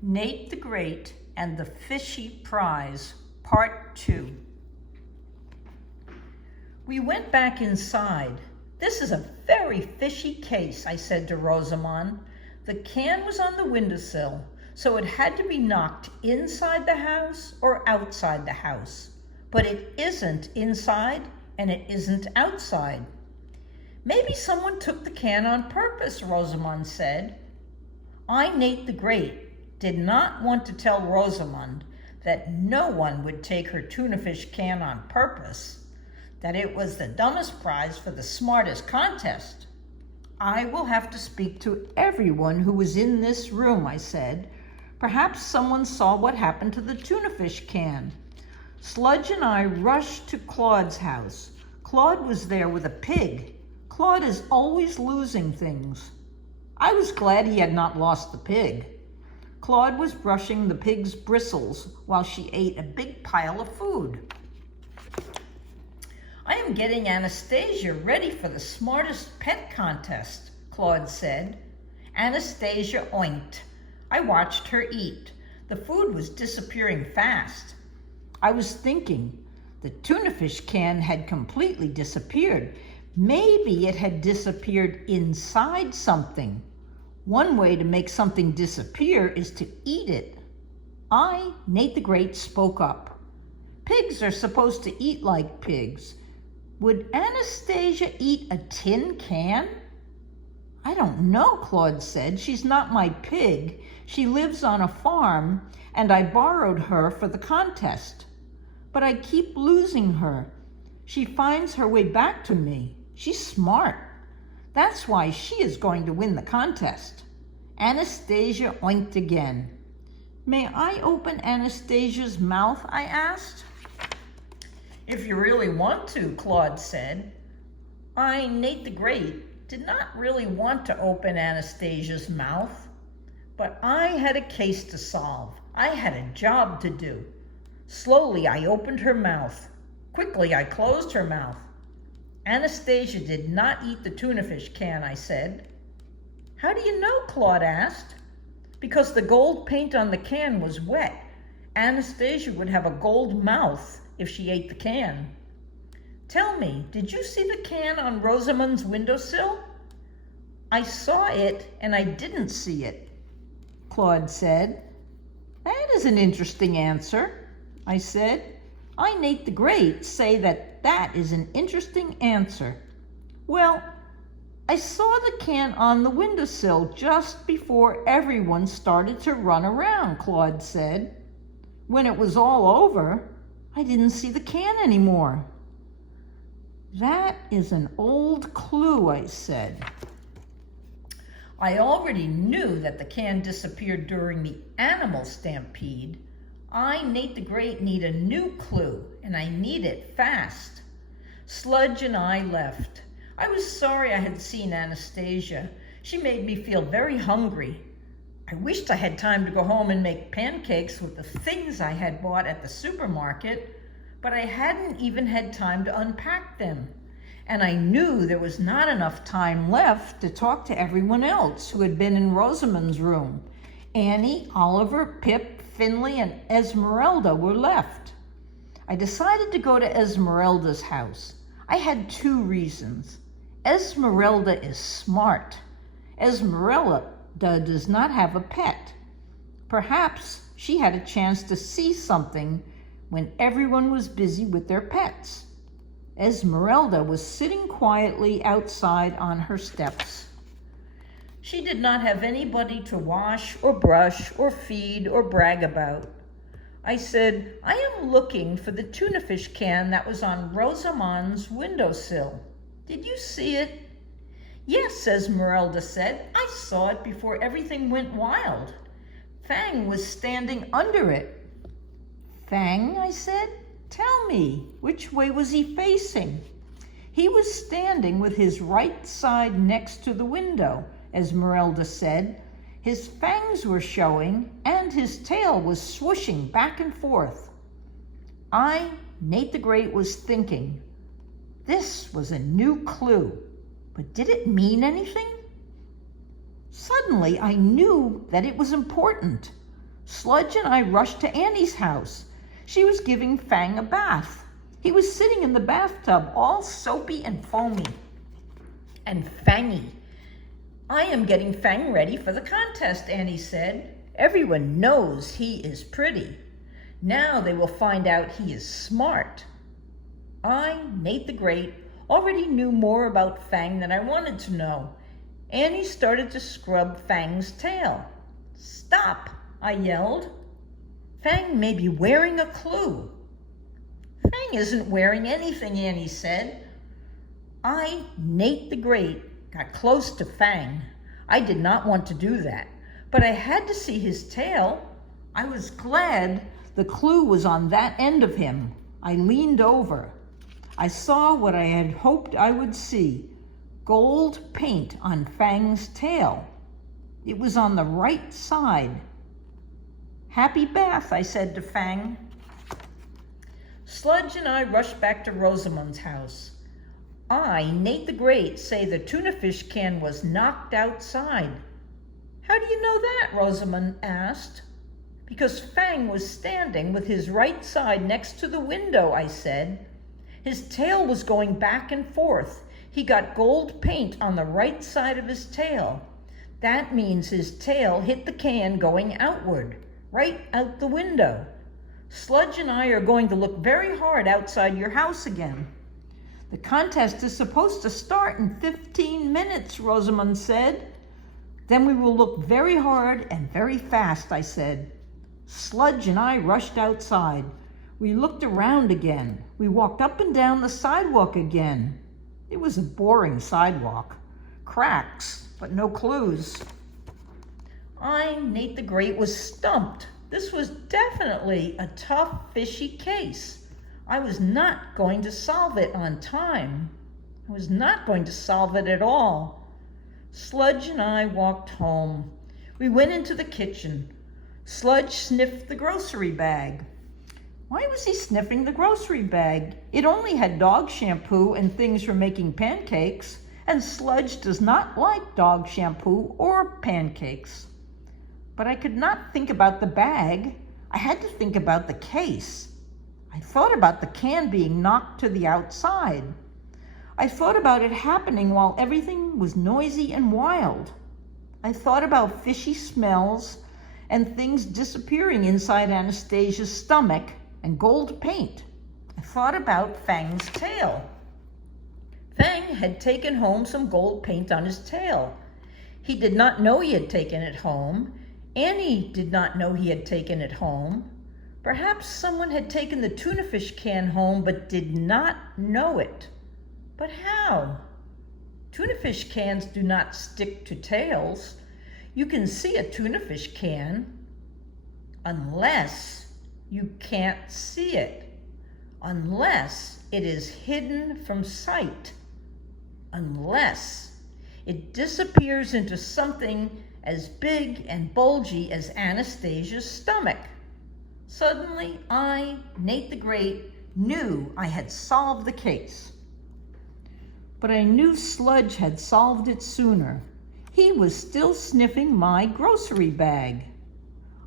Nate the Great and the Fishy Prize, Part 2. We went back inside. "This is a very fishy case," I said to Rosamond. "The can was on the windowsill, so it had to be knocked inside the house or outside the house. But it isn't inside and it isn't outside." "Maybe someone took the can on purpose," Rosamond said. I, Nate the Great, did not want to tell Rosamond that no one would take her tuna fish can on purpose, that it was the dumbest prize for the smartest contest. "I will have to speak to everyone who was in this room," I said. "Perhaps someone saw what happened to the tuna fish can." Sludge and I rushed to Claude's house. Claude was there with a pig. Claude is always losing things. I was glad he had not lost the pig. Claude was brushing the pig's bristles while she ate a big pile of food. "I am getting Anastasia ready for the smartest pet contest," Claude said. Anastasia oinked. I watched her eat. The food was disappearing fast. I was thinking, the tuna fish can had completely disappeared. Maybe it had disappeared inside something. One way to make something disappear is to eat it. I, Nate the Great, spoke up. "Pigs are supposed to eat like pigs. Would Anastasia eat a tin can?" "I don't know," Claude said. "She's not my pig. She lives on a farm, and I borrowed her for the contest. But I keep losing her. She finds her way back to me. She's smart. That's why she is going to win the contest." Anastasia oinked again. "May I open Anastasia's mouth?" I asked. "If you really want to," Claude said. I, Nate the Great, did not really want to open Anastasia's mouth. But I had a case to solve. I had a job to do. Slowly I opened her mouth. Quickly I closed her mouth. "Anastasia did not eat the tuna fish can," I said. "How do you know?" Claude asked. "Because the gold paint on the can was wet. Anastasia would have a gold mouth if she ate the can." "Tell me, did you see the can on Rosamond's windowsill?" "I saw it and I didn't see it," Claude said. "That is an interesting answer," I said. I, Nate the Great, say that is an interesting answer. "Well, I saw the can on the windowsill just before everyone started to run around," Claude said. "When it was all over, I didn't see the can anymore." "That is an old clue," I said. I already knew that the can disappeared during the animal stampede. I, Nate the Great, need a new clue, and I need it fast. Sludge and I left. I was sorry I had seen Anastasia. She made me feel very hungry. I wished I had time to go home and make pancakes with the things I had bought at the supermarket, but I hadn't even had time to unpack them. And I knew there was not enough time left to talk to everyone else who had been in Rosamond's room. Annie, Oliver, Pip, Finley, and Esmeralda were left. I decided to go to Esmeralda's house. I had 2 reasons. Esmeralda is smart. Esmeralda does not have a pet. Perhaps she had a chance to see something when everyone was busy with their pets. Esmeralda was sitting quietly outside on her steps. She did not have anybody to wash or brush or feed or brag about. I said, "I am looking for the tuna fish can that was on Rosamond's windowsill. Did you see it?" "Yes," Esmeralda said. "I saw it before everything went wild. Fang was standing under it." "Fang?" I said. "Tell me, which way was he facing?" "He was standing with his right side next to the window," Esmeralda said. "His fangs were showing and his tail was swooshing back and forth." I, Nate the Great, was thinking. This was a new clue, but did it mean anything? Suddenly I knew that it was important. Sludge and I rushed to Annie's house. She was giving Fang a bath. He was sitting in the bathtub, all soapy and foamy and fangy. I am getting Fang ready for the contest, Annie said. Everyone knows he is pretty. Now they will find out he is smart. I, Nate the Great, already knew more about Fang than I wanted to know. Annie started to scrub Fang's tail. Stop, I yelled. Fang may be wearing a clue. Fang isn't wearing anything, Annie said. I, Nate the Great, got close to Fang. I did not want to do that, but I had to see his tail. I was glad the clue was on that end of him. I leaned over. I saw what I had hoped I would see, gold paint on Fang's tail. It was on the right side. Happy bath, I said to Fang. Sludge and I rushed back to Rosamund's house. I, Nate the Great, say the tuna fish can was knocked outside. How do you know that? Rosamund asked. Because Fang was standing with his right side next to the window, I said. His tail was going back and forth. He got gold paint on the right side of his tail. That means his tail hit the can going outward, right out the window. Sludge and I are going to look very hard outside your house again. The contest is supposed to start in 15 minutes, Rosamund said. Then we will look very hard and very fast, I said. Sludge and I rushed outside. We looked around again. We walked up and down the sidewalk again. It was a boring sidewalk. Cracks, but no clues. I, Nate the Great, was stumped. This was definitely a tough, fishy case. I was not going to solve it on time. I was not going to solve it at all. Sludge and I walked home. We went into the kitchen. Sludge sniffed the grocery bag. Why was he sniffing the grocery bag? It only had dog shampoo and things for making pancakes, and Sludge does not like dog shampoo or pancakes. But I could not think about the bag. I had to think about the case. I thought about the can being knocked to the outside. I thought about it happening while everything was noisy and wild. I thought about fishy smells and things disappearing inside Anastasia's stomach and gold paint. I thought about Fang's tail. Fang had taken home some gold paint on his tail. He did not know he had taken it home. Annie did not know he had taken it home. Perhaps someone had taken the tuna fish can home but did not know it. But how? Tuna fish cans do not stick to tails. You can see a tuna fish can unless you can't see it, unless it is hidden from sight, unless it disappears into something as big and bulgy as Anastasia's stomach. Suddenly, I, Nate the Great, knew I had solved the case. But I knew Sludge had solved it sooner. He was still sniffing my grocery bag.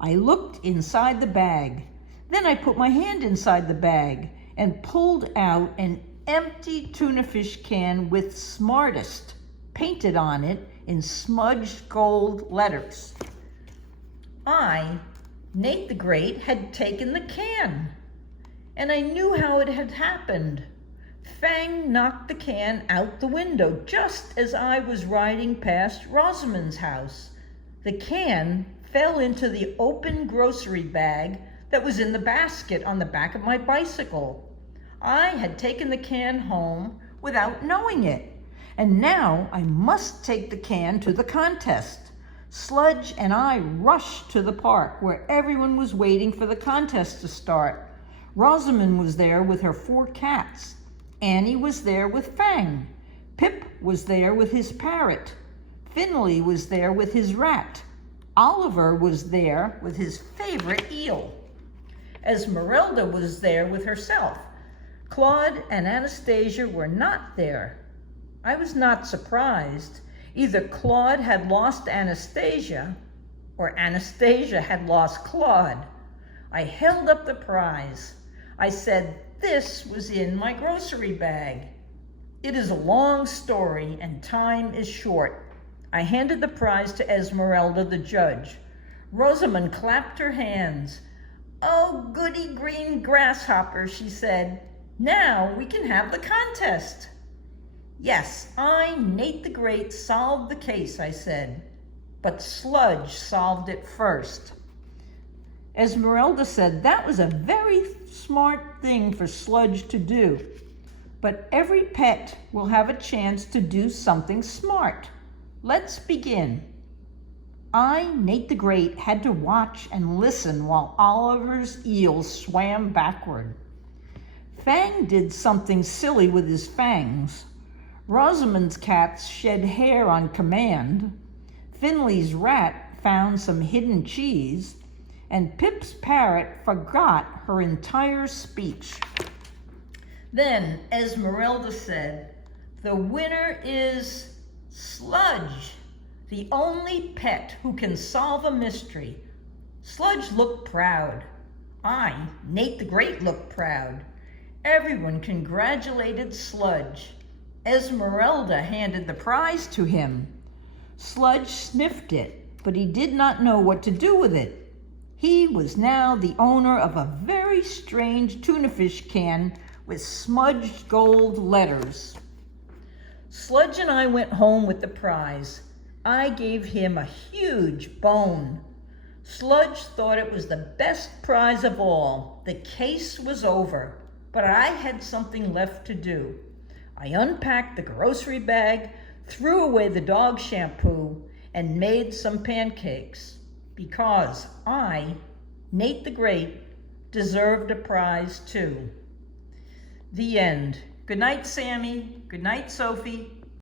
I looked inside the bag. Then I put my hand inside the bag and pulled out an empty tuna fish can with Smartest painted on it in smudged gold letters. I, Nate the Great, had taken the can, and I knew how it had happened. Fang knocked the can out the window just as I was riding past Rosamund's house. The can fell into the open grocery bag that was in the basket on the back of my bicycle. I had taken the can home without knowing it, and now I must take the can to the contest. Sludge and I rushed to the park where everyone was waiting for the contest to start. Rosamund was there with her 4 cats. Annie was there with Fang. Pip was there with his parrot. Finley was there with his rat. Oliver was there with his favorite eel. Esmeralda was there with herself. Claude and Anastasia were not there. I was not surprised. Either Claude had lost Anastasia, or Anastasia had lost Claude. I held up the prize. I said this was in my grocery bag. It is a long story and time is short. I handed the prize to Esmeralda, the judge. Rosamond clapped her hands. "Oh, goody green grasshopper," she said. "Now we can have the contest." "Yes, I, Nate the Great, solved the case," I said. "But Sludge solved it first." Esmeralda said that was a very smart thing for Sludge to do. But every pet will have a chance to do something smart. Let's begin. I, Nate the Great, had to watch and listen while Oliver's eels swam backward. Fang did something silly with his fangs. Rosamond's cats shed hair on command. Finley's rat found some hidden cheese. And Pip's parrot forgot her entire speech. Then Esmeralda said, "The winner is Sludge, the only pet who can solve a mystery." Sludge looked proud. I, Nate the Great, looked proud. Everyone congratulated Sludge. Esmeralda handed the prize to him. Sludge sniffed it, but he did not know what to do with it. He was now the owner of a very strange tuna fish can with smudged gold letters. Sludge and I went home with the prize. I gave him a huge bone. Sludge thought it was the best prize of all. The case was over, but I had something left to do. I unpacked the grocery bag, threw away the dog shampoo, and made some pancakes. Because I, Nate the Great, deserved a prize too. The end. Good night, Sammy. Good night, Sophie.